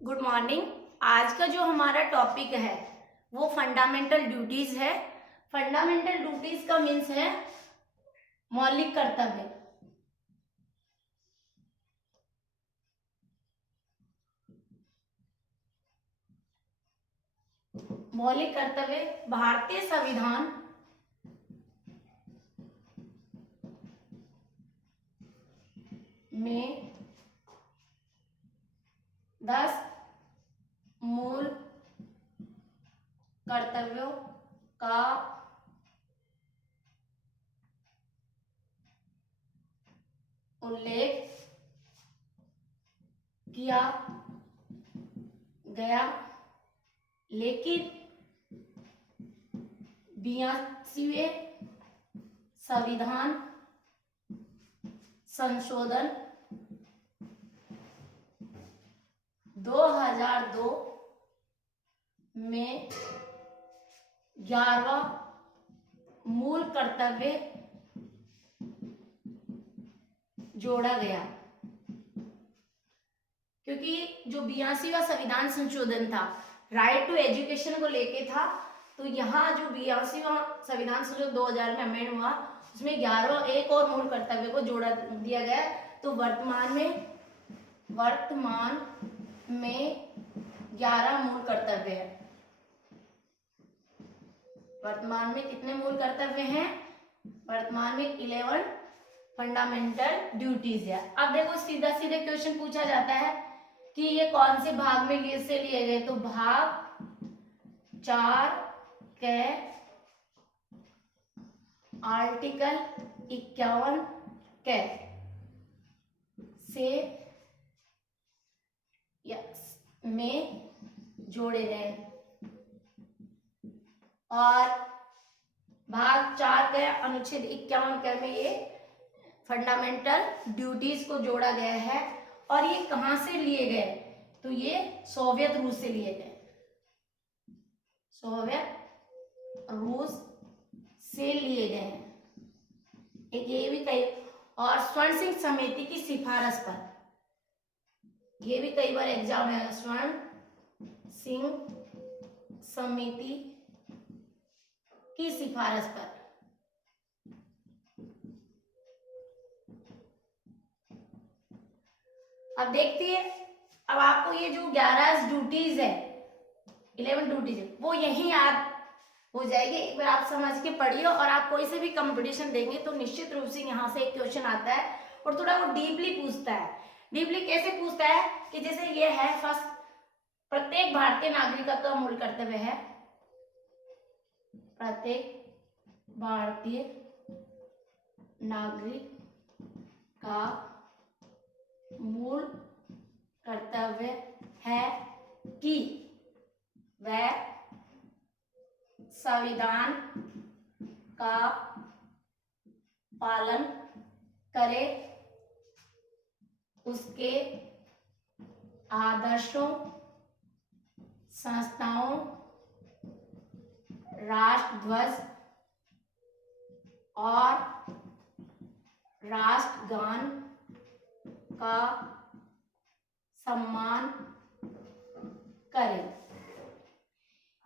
Good morning. आज का जो हमारा टॉपिक है वो फंडामेंटल ड्यूटीज है। फंडामेंटल ड्यूटीज का मीन्स है मौलिक कर्तव्य। मौलिक कर्तव्य भारतीय संविधान में 10 मूल कर्तव्यों का उल्लेख किया गया, लेकिन 82वें संविधान संशोधन 2002 में 11वां मूल कर्तव्य जोड़ा गया। क्योंकि जो 82वां संविधान संशोधन था राइट टू एजुकेशन को लेके था, तो यहाँ जो 82वां संविधान संशोधन 2000 में अमेंड हुआ उसमें 11वां एक और मूल कर्तव्य को जोड़ा दिया गया। तो वर्तमान में 11 मूल कर्तव्य है। वर्तमान में कितने मूल कर्तव्य हैं? वर्तमान में 11 फंडामेंटल ड्यूटीज है। अब देखो सीधा सीधे क्वेश्चन पूछा जाता है कि ये कौन से भाग में से लिए गए, तो भाग 4 के आर्टिकल 51 के से में जोड़े गए और भाग 4 के अनुच्छेद 51 के में ये फंडामेंटल ड्यूटीज को जोड़ा गया है। और ये कहां से लिए गए? तो ये सोवियत रूस से लिए गए। सोवियत रूस से लिए गए हैं। एक ये भी कई और स्वर्ण सिंह समिति की सिफारिश पर, ये भी कई बार एग्जाम में स्वर्ण सिंह समिति की सिफारिश पर। अब देखते हैं, अब आपको ये जो 11 ड्यूटीज है, 11 ड्यूटीज है, वो यही याद हो जाएगी। एक बार आप समझ के पढ़िए और आप कोई से भी कंपटीशन देंगे तो निश्चित रूप से यहाँ से एक क्वेश्चन आता है और थोड़ा वो डीपली पूछता है। डीपली कैसे पूछता है कि जैसे ये है फर्स्ट, प्रत्येक भारतीय नागरिक का मूल कर्तव्य है, प्रत्येक भारतीय नागरिक का मूल कर्तव्य है कि वह संविधान का पालन करे, उसके आदर्शों, संस्थाओं, राष्ट्रध्वज और राष्ट्रगान का सम्मान करें।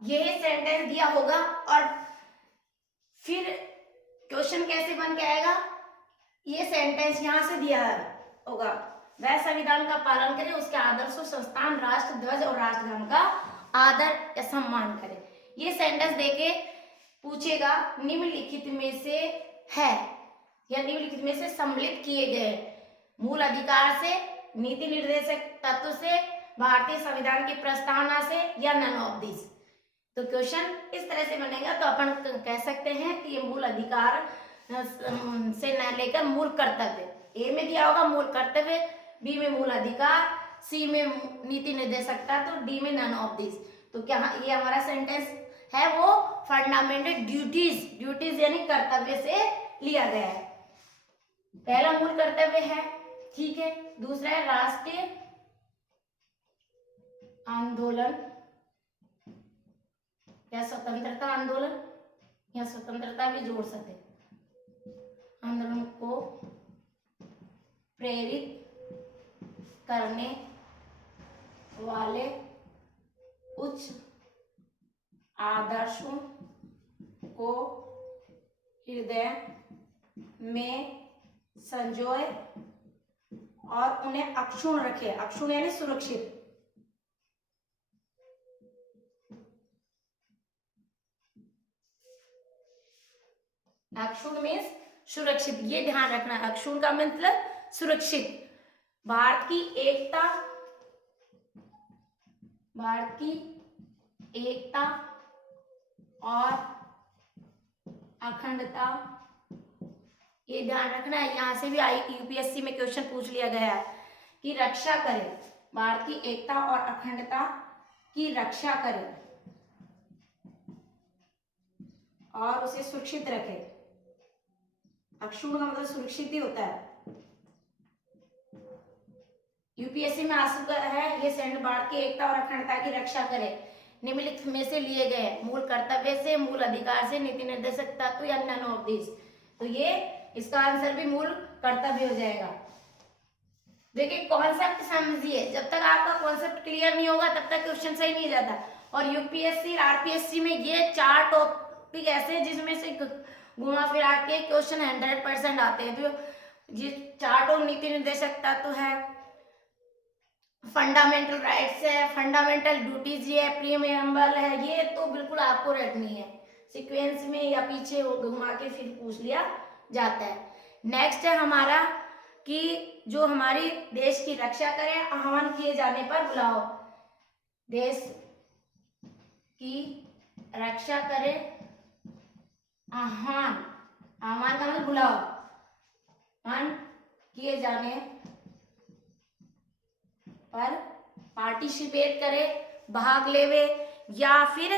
ये सेंटेंस दिया होगा और फिर क्वेश्चन कैसे बन के आएगा? ये सेंटेंस यहां से दिया होगा, वह संविधान का पालन करे, उसके आदर्शों, संस्थान, राष्ट्र ध्वज और राष्ट्रगान का आदर या सम्मान करे। ये सेंटेंस देके पूछेगा निम्नलिखित में से है या निम्नलिखित में से सम्मिलित किए गए मूल अधिकार से, नीति निर्देशक तत्व से, भारतीय संविधान की प्रस्तावना से या नन ऑफ दिस। तो क्वेश्चन इस तरह से बनेगा। तो अपन कह सकते हैं कि ये मूल अधिकार से न लेकर मूल कर्तव्य, ए में दिया होगा मूल कर्तव्य, बी में मूल अधिकार, सी में नीति निर्देशक तत्व, डी में नन ऑफ दिस। तो क्या ये हमारा सेंटेंस है वो फंडामेंटल ड्यूटीज यानी कर्तव्य से लिया गया है। पहला मूल कर्तव्य है, ठीक है। दूसरा है राष्ट्रीय आंदोलन या स्वतंत्रता आंदोलन, या स्वतंत्रता भी जोड़ सकते, आंदोलन को प्रेरित करने वाले उच्च आदर्शों को हृदय में संजोए और उन्हें अक्षुण्ण रखे। अक्षुण्ण यानी सुरक्षित। अक्षुण्ण मीन्स सुरक्षित, ये ध्यान रखना। अक्षुण्ण का मतलब सुरक्षित। भारत की एकता और अखंडता, ये ध्यान रखना है। यहां से भी यूपीएससी में क्वेश्चन पूछ लिया गया है कि रक्षा करे, भारत की एकता और अखंडता की रक्षा करे और उसे सुरक्षित रखे। अक्षुण्ण का मतलब सुरक्षित ही होता है। यूपीएससी में आ चुका है ये सेंटेंस, भारत की एकता और अखंडता की रक्षा करे निम्नलिखित में से लिए गए मूल कर्तव्य से, मूल अधिकार से, नीति निर्देशक तत्व या नन ऑफ दिस। तो ये इसका आंसर भी मूल कर्तव्य हो जाएगा। देखिए कॉन्सेप्ट समझिए, जब तक आपका कॉन्सेप्ट क्लियर नहीं होगा तब तक क्वेश्चन सही नहीं जाता। और यूपीएससी आरपीएससी में ये 4 टॉपिक ऐसे जिसमें से घुमा फिरा के क्वेश्चन 100% आते हैं। तो ये 4 तो नीति निर्देशक तत्व है, फंडामेंटल राइट्स है, फंडामेंटल ड्यूटीज है, प्रीएम्बल है, ये तो बिल्कुल आपको रटनी है। सीक्वेंस में या पीछे घुमा के फिर पूछ लिया जाता है। नेक्स्ट है हमारा कि जो हमारी देश की रक्षा करे, आह्वान किए जाने पर बुलाओ। देश की रक्षा करे, आह्वान का मतलब बुलाओ, आह्वान किए जाने पर पार्टिसिपेट करे, भाग लेवे, या फिर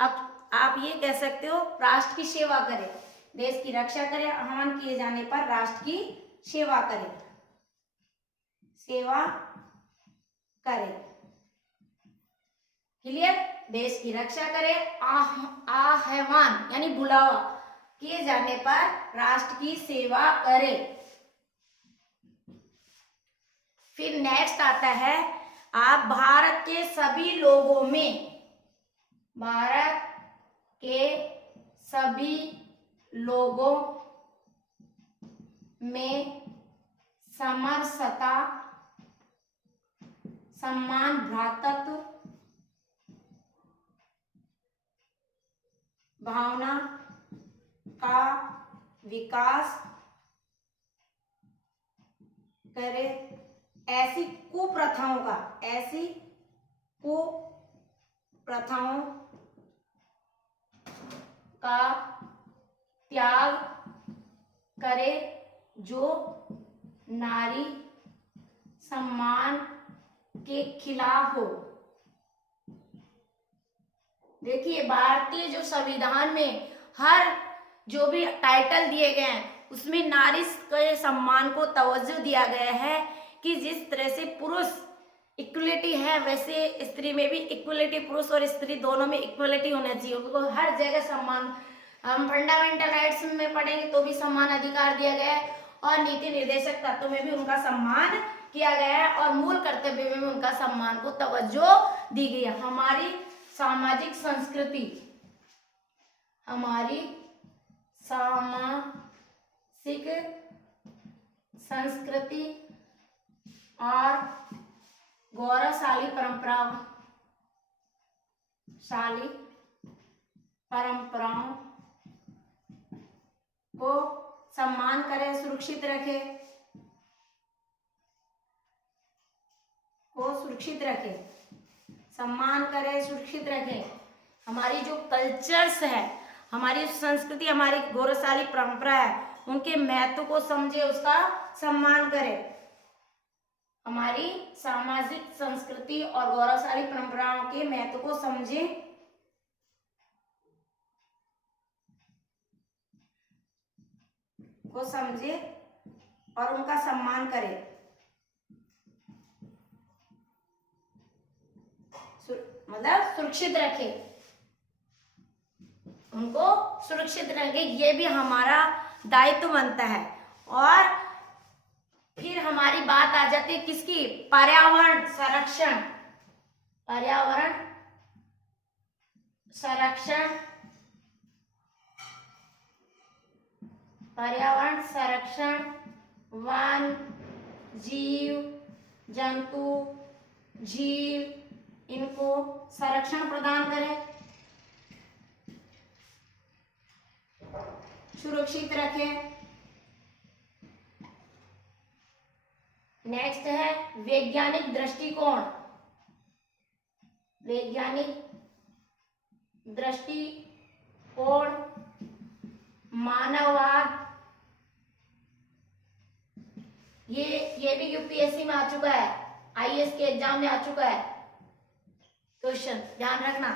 आप ये कह सकते हो राष्ट्र की सेवा करे। देश की रक्षा करे, आह्वान किए जाने पर राष्ट्र की सेवा करे, क्लियर। देश की रक्षा करे, आह्वान यानी बुलावा किए जाने पर राष्ट्र की सेवा करे। फिर नेक्स्ट आता है आप भारत के सभी लोगों में समरसता, सम्मान, भ्रातृत्व भावना का विकास करे, ऐसी कुप्रथाओं का त्याग करे जो नारी सम्मान के खिलाफ हो। देखिए भारतीय जो संविधान में हर जो भी टाइटल दिए गए हैं उसमें नारी के सम्मान को तवज्जो दिया गया है कि जिस तरह से पुरुष इक्वलिटी है वैसे स्त्री में भी इक्वलिटी, पुरुष और स्त्री दोनों में इक्वलिटी होना चाहिए। उनको हर जगह सम्मान, हम फंडामेंटल राइट्स में पढ़ेंगे तो भी सम्मान अधिकार दिया गया है और नीति निर्देशक तत्वों में भी उनका सम्मान किया गया है और मूल कर्तव्य में भी उनका सम्मान को तवज्जो दी गई है। हमारी सामाजिक संस्कृति और गौरवशाली परंपराओं को सम्मान करे, सुरक्षित रखे। हमारी जो कल्चर्स है, हमारी संस्कृति, हमारी गौरवशाली परंपरा है, उनके महत्व को समझे, उसका सम्मान करे। हमारी सामाजिक संस्कृति और गौरवशाली परंपराओं के महत्व को समझे और उनका सम्मान करे। मतलब सुरक्षित रखे, उनको सुरक्षित रखे, ये भी हमारा दायित्व बनता है। और फिर हमारी बात आ जाती है किसकी, पर्यावरण संरक्षण। पर्यावरण संरक्षण, पर्यावरण संरक्षण, वन, जीव जंतु, जीव, इनको संरक्षण प्रदान करें, सुरक्षित रखें। नेक्स्ट है वैज्ञानिक दृष्टिकोण। वैज्ञानिक दृष्टिकोण, मानववाद, ये भी यूपीएससी में आ चुका है, आईएएस के एग्जाम में आ चुका है क्वेश्चन, ध्यान रखना।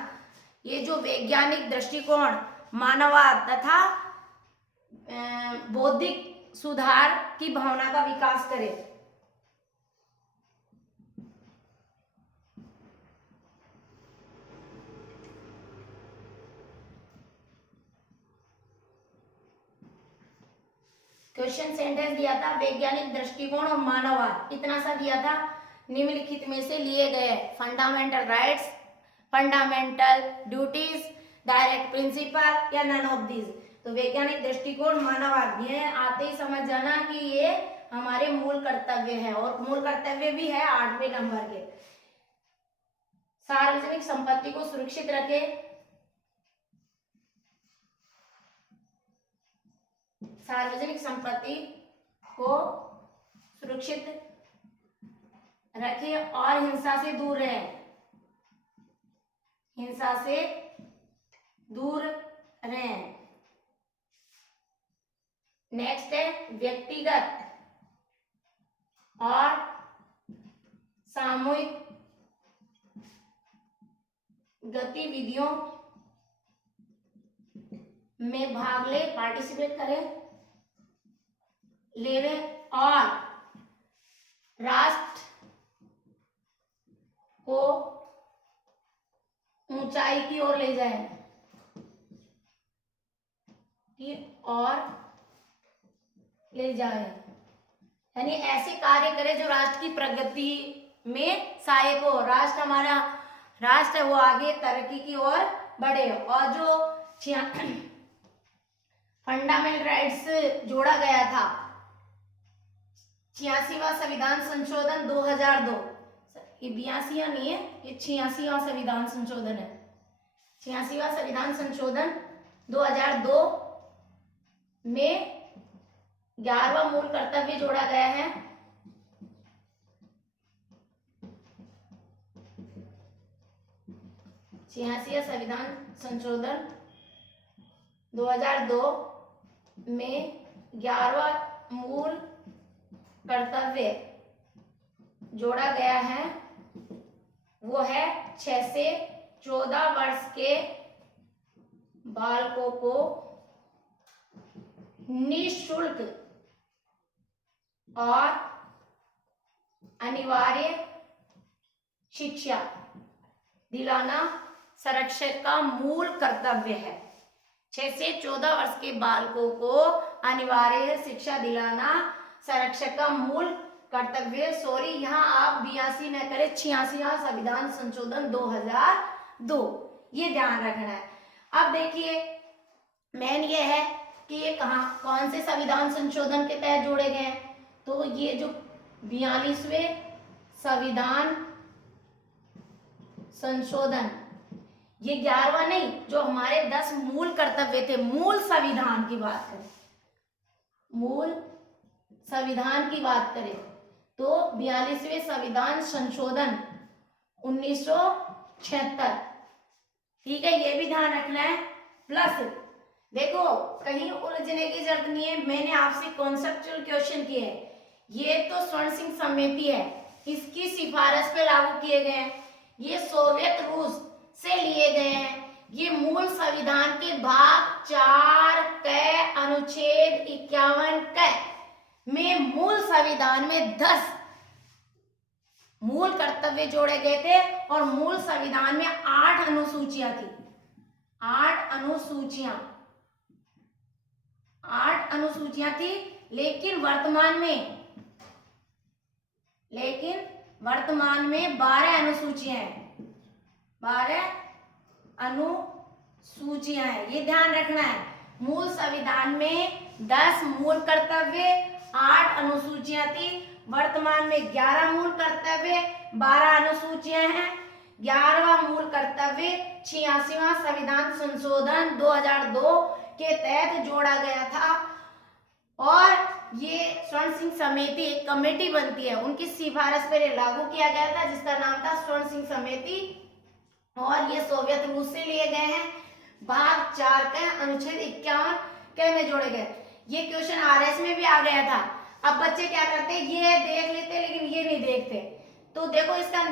ये जो वैज्ञानिक दृष्टिकोण, मानववाद तथा बौद्धिक सुधार की भावना का विकास करे। क्वेश्चन सेंटेंस दिया था वैज्ञानिक दृष्टिकोण और मानववाद, इतना सा दिया था। निम्नलिखित में से लिए गए fundamental rights, fundamental duties, direct principle या नन ऑफ दीज। तो वैज्ञानिक दृष्टिकोण, मानववाद, ये आते ही समझ जाना कि ये हमारे मूल कर्तव्य है, और मूल कर्तव्य भी है 8वें नंबर के। सार्वजनिक संपत्ति को सुरक्षित रखे, सार्वजनिक संपत्ति को सुरक्षित रखे और हिंसा से दूर रहे, हिंसा से दूर रहें। नेक्स्ट है व्यक्तिगत और सामूहिक गतिविधियों में भाग ले, पार्टिसिपेट करें, लेवे और राष्ट्र को ऊंचाई की ओर ले जाए, और ले जाए, यानी ऐसे कार्य करें जो राष्ट्र की प्रगति में सहायक हो। राष्ट्र, हमारा राष्ट्र है वो आगे तरक्की की ओर बढ़े। और जो फंडामेंटल राइट्स जोड़ा गया था, 86वां संविधान संशोधन 2002, ये 82वां नहीं है, ये 86वां संविधान संशोधन है। 86वां संविधान संशोधन 2002 में 11वां मूल कर्तव्य जोड़ा गया है। संविधान संशोधन 2002 में 11वां मूल कर्तव्य जोड़ा गया है, वो है 6 से 14 वर्ष के बालकों को निःशुल्क और अनिवार्य शिक्षा दिलाना संरक्षक का मूल कर्तव्य है। 6 से 14 वर्ष के बालकों को अनिवार्य शिक्षा दिलाना संरक्षक का मूल कर्तव्य। सॉरी, यहाँ आप 82 न करें, 86वां संविधान संशोधन 2002, ये ध्यान रखना है। अब देखिए मेन ये है कि ये कौन से संविधान संशोधन के तहत जोड़े गए हैं। तो ये जो 42वें संविधान संशोधन, ये 11वां नहीं, जो हमारे 10 मूल कर्तव्य थे, मूल संविधान की बात करें, मूल संविधान की बात करें तो 42वें संविधान संशोधन 1976, ठीक है, ये भी ध्यान रखना है। प्लस देखो कहीं उलझने की जरूरत नहीं है, मैंने आपसे कॉन्सेप्चुअल क्वेश्चन किए हैं। ये तो स्वर्ण सिंह समिति है, इसकी सिफारिश पे लागू किए गए हैं, ये सोवियत रूस से लिए गए हैं। ये मूल संविधान के भाग 4 के अनुच्छेद 51 के में मूल संविधान में 10 मूल कर्तव्य जोड़े गए थे, और मूल संविधान में 8 अनुसूचियां थी, 8 अनुसूचियां थी। लेकिन वर्तमान में 12 अनुसूचियां हैं, 12 अनुसूचियां हैं, ये ध्यान रखना है। मूल संविधान में 10 मूल कर्तव्य, 8 अनुसूचियां थी। वर्तमान में 11 मूल कर्तव्य, 12 अनुसूचियां हैं। 11वां मूल कर्तव्य 86वां संविधान संशोधन 2002 के तहत जोड़ा गया था। और ये स्वर्ण सिंह समिति एक कमेटी बनती है, उनकी सिफारिश पर ये लागू किया गया था, जिसका नाम था स्वर्ण सिंह समिति। और ये सोवियत रूस से लिए गए हैं। भाग 4 के अनुच्छेद 51 के में जोड़े गए। ये क्वेश्चन आरएस में भी आ गया था। अब बच्चे क्या करते, ये देख लेते लेकिन ये नहीं देखते। तो देखो इसका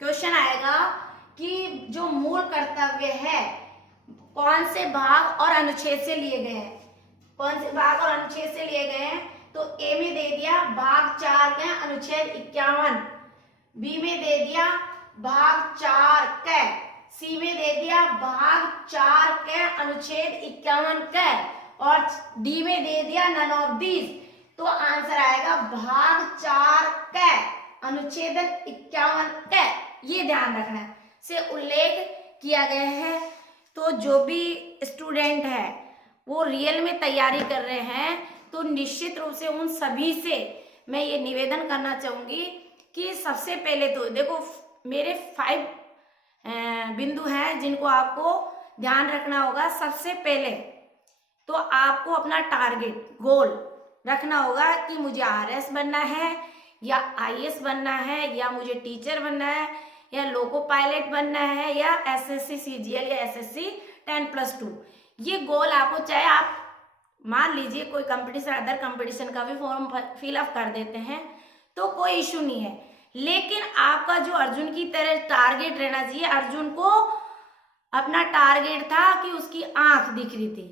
क्वेश्चन आएगा कि जो मूल कर्तव्य है कौन से भाग और अनुच्छेद से लिए गए हैं, कौन से भाग और अनुच्छेद से लिए गए हैं। तो ए में दे दिया भाग 4 के अनुच्छेद 51, बी में दे दिया भाग 4 के, सी में दे दिया भाग 4 के अनुच्छेद 51 के, और डी में दे दिया नन ऑफ दीज। तो आंसर आएगा भाग 4 के अनुच्छेद 51 के। ये ध्यान रखना है, से उल्लेख किया गया है। तो जो भी स्टूडेंट है वो रियल में तैयारी कर रहे हैं, तो निश्चित रूप से उन सभी से मैं ये निवेदन करना चाहूंगी कि सबसे पहले तो देखो मेरे 5 बिंदु हैं जिनको आपको ध्यान रखना होगा। सबसे पहले तो आपको अपना टारगेट गोल रखना होगा कि मुझे आरएस बनना है या आईएएस बनना है या मुझे टीचर बनना है या लोको पायलट बनना है या एसएससी सीजीएल या एसएससी 10+2। ये गोल आपको, चाहे आप मान लीजिए कोई कंपटीशन अदर कंपटीशन का भी फॉर्म फिलअप कर देते हैं तो कोई इशू नहीं है, लेकिन आपका जो अर्जुन की तरह टारगेट रहना चाहिए। अर्जुन को अपना टारगेट था कि उसकी आंख दिख रही थी,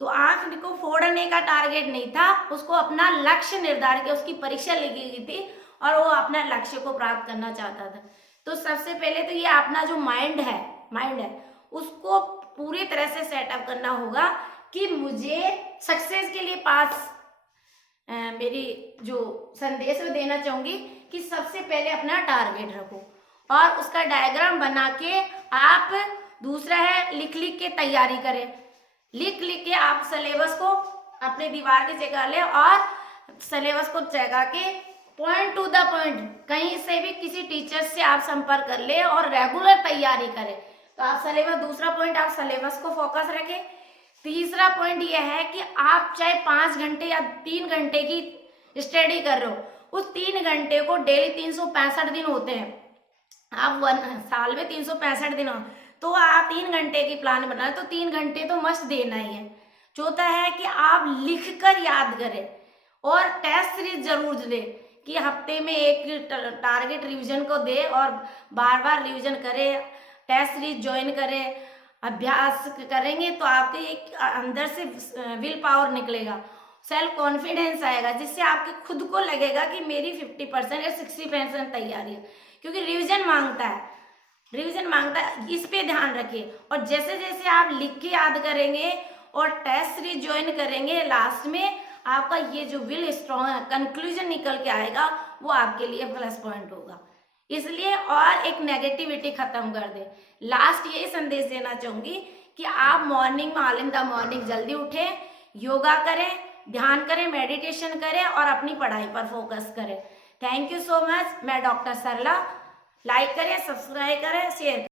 तो आंख को फोड़ने का टारगेट नहीं था, उसको अपना लक्ष्य निर्धारित किया, उसकी परीक्षा लिखी गई थी और वो अपना लक्ष्य को प्राप्त करना चाहता था। तो सबसे पहले तो ये अपना जो माइंड है उसको पूरी तरह से सेटअप करना होगा कि मुझे सक्सेस के लिए 5 मेरी जो संदेश वो देना चाहूंगी कि सबसे पहले अपना टारगेट रखो और उसका डायग्राम बना के आप, दूसरा है लिख के तैयारी करें। लिख के आप सिलेबस को अपने दीवार के जगह ले और सिलेबस को जगह के पॉइंट टू द पॉइंट कहीं से भी किसी टीचर से आप संपर्क कर ले और रेगुलर तैयारी करें। तो आप सिलेबस, दूसरा पॉइंट आप सिलेबस को फोकस रखें। तीसरा पॉइंट यह है कि आप चाहे 5 घंटे या 3 घंटे की स्टडी कर रहे हो, उस 3 घंटे को डेली 365 दिन होते हैं, आप साल में 365 दिन हो, तो आप 3 घंटे की प्लान बना तो 3 घंटे तो मस्ट देना ही है। चौथा है कि आप लिखकर याद करें और टेस्ट सीरीज जरूर दें कि हफ्ते में एक टारगेट रिवीजन को दे और बार बार रिवीजन करें, टेस्ट सीरीज ज्वाइन करें, अभ्यास करेंगे तो आपके एक अंदर से विल पावर निकलेगा, सेल्फ कॉन्फिडेंस आएगा, जिससे आपके खुद को लगेगा कि मेरी 50% या 60% तैयारी है, क्योंकि रिवीजन मांगता है, इस पे ध्यान रखिए। और जैसे जैसे आप लिख के याद करेंगे और टेस्ट सीरीज ज्वाइन करेंगे, लास्ट में आपका ये जो विल स्ट्रॉन्ग कंक्लूजन निकल के आएगा वो आपके लिए प्लस पॉइंट होगा। इसलिए और एक नेगेटिविटी खत्म कर दे। लास्ट यही संदेश देना चाहूंगी कि आप मॉर्निंग में ऑल इन द मॉर्निंग जल्दी उठें, योगा करें, ध्यान करें, मेडिटेशन करें और अपनी पढ़ाई पर फोकस करें। Thank you so much. मैं डॉक्टर सरला। लाइक करें, सब्सक्राइब करें, शेयर करें।